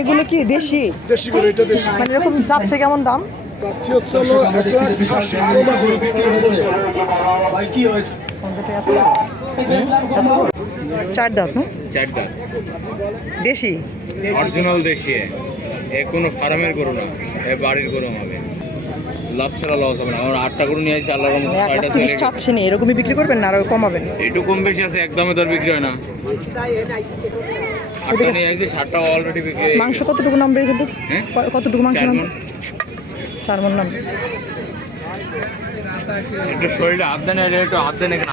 এগুলো কি দেশি? দেশি গরু, এটা দেশি। মানে এরকম যাচ্ছে কেমন দাম? চাচ্ছি হচ্ছে হলো 1,80,000 কম আছে। চার দাঁত না? চার দাঁত দেশি অরিজিনাল দেশি। এ কোনো ফার্মের গরু না, এ বাড়ির গরু হবে। লাভ ছাড়া লস হবে না। আমার 8টা গরু নিয়ে আসছি, আল্লাহর রহমতে 6টা 1,30,000 চাচ্ছেন, এরকমই বিক্রি করবেন না আরো কমাবেন? একটু কম বেশি আছে, একদমই দর বিক্রি হয় না। 8টা নিয়ে আসছি, 7টা অলরেডি বিক্রি হয়ে মাংস কতটুকু নামবে কিন্তু? হ্যাঁ? কতটুকু মাংস 4 নামবে? মণ। 4 মণ নামবে। একটু শরীরে হাত দেন, একটু হাত দেন এখানে।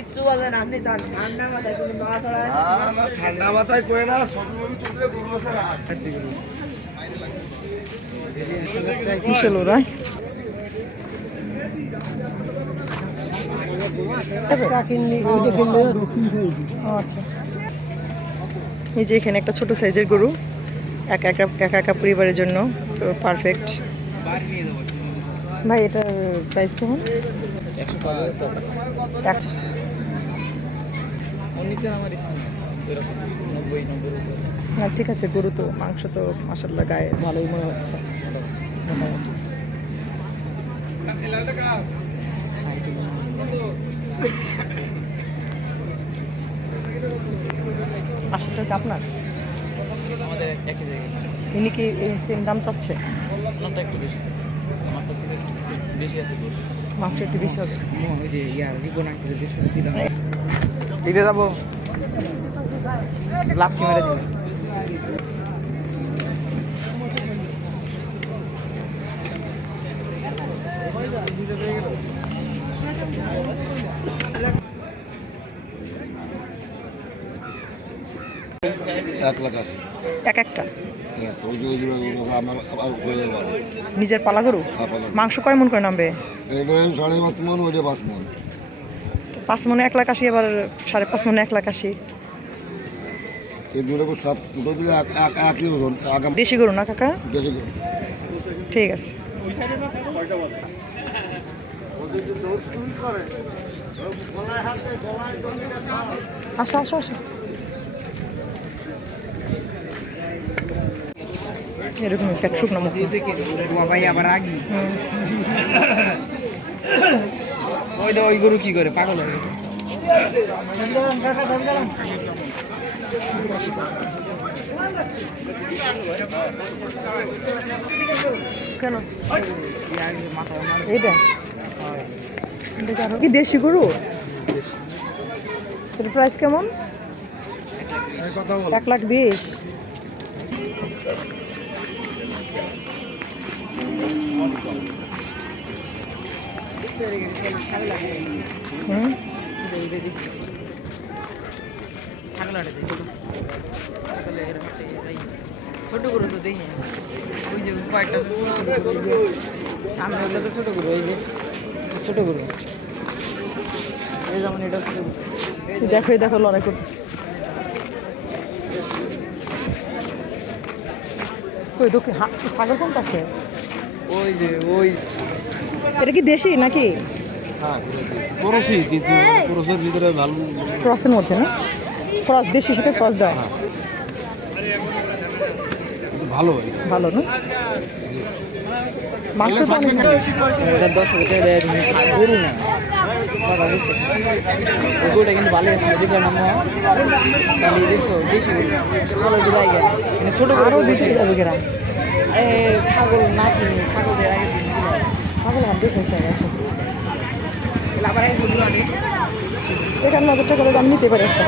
ঠান্ডা মাথায় কয়ে না, কিসের ওরা? আচ্ছা, এই যে এখানে একটা ছোট সাইজের গরু, একা একা পরিবারের জন্য তো পারফেক্ট। ভাই এটা প্রাইস কেমন? না ঠিক আছে, গরু তো মাংস তো মাশাআল্লাহ গায়ে ভালোই মনে হচ্ছে মোটামুটি। আসলে কি আপনার? ইনি কি এই সেম দাম চাচ্ছে? মাংস একটু বেশি হবে। দিতে যাবো, লাফি মেরে দিবে। এক একটা নিজের পালা গরু। মাংস কয় মন করে নামবে? 5.5 মণ, ওইটা 5 মণ। 5 মনে 1,80,000, আবার 5.5 মনে 1,80,000। দেশি গরু না কাকা? ঠিক আছে। আসো আসো আসো। এরকম পেট্রুক নামক ভাই আবার আগি ওই গরু কি করে পাগল হয়ে গেছে। কেন এইটা কি দেশি গরু? এটার প্রাইস কেমন? 1,20,000। ছোট গরু তো দেখি ওই যে কয়েকটা আমরা তো ছোট গরু, ওই যে ছোট গরু এই যেমন এটা ছোট গরু। দেখো দেখো লড়াই করতে। কই দোকে ছাগল কোন পাশে? ওই যে ওই এটা কি দেশি নাকি? ক্রসই, কিন্তু ক্রসের ভিতরে ভালো, ক্রসের মধ্যে না? ক্রস, দেশির সাথে ক্রস দেওয়া ভালো ভালো না? মাংস তো অনেক ভালো। 10 টাকা গরু না গরুটা কিন্তু ভালো আছে দেখলাম আমরা তাহলে দেখছো দেশি গরু ভালো জায়গা মানে ছোট গরু আরও বেশি যাবে গেরা। ছাগল না কিনে ছাগলের আগে ছাগল হাত দিয়ে খাইছে আগে। আবার এই গরু আনে 51,000 টাকা দাম নিতে পারে একটা।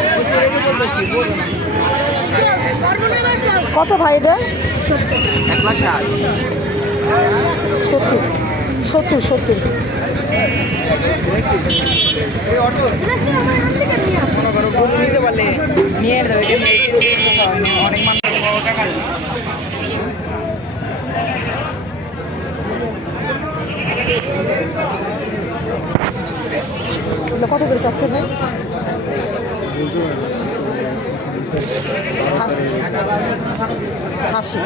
কত ভাই এটা? 1,60,000 70 70 70। মনে করো গরু নিতে পারলে নিয়ে যাবে অনেক মানুষ টাকা কত করে চাচ্ছে ভাই? খাসি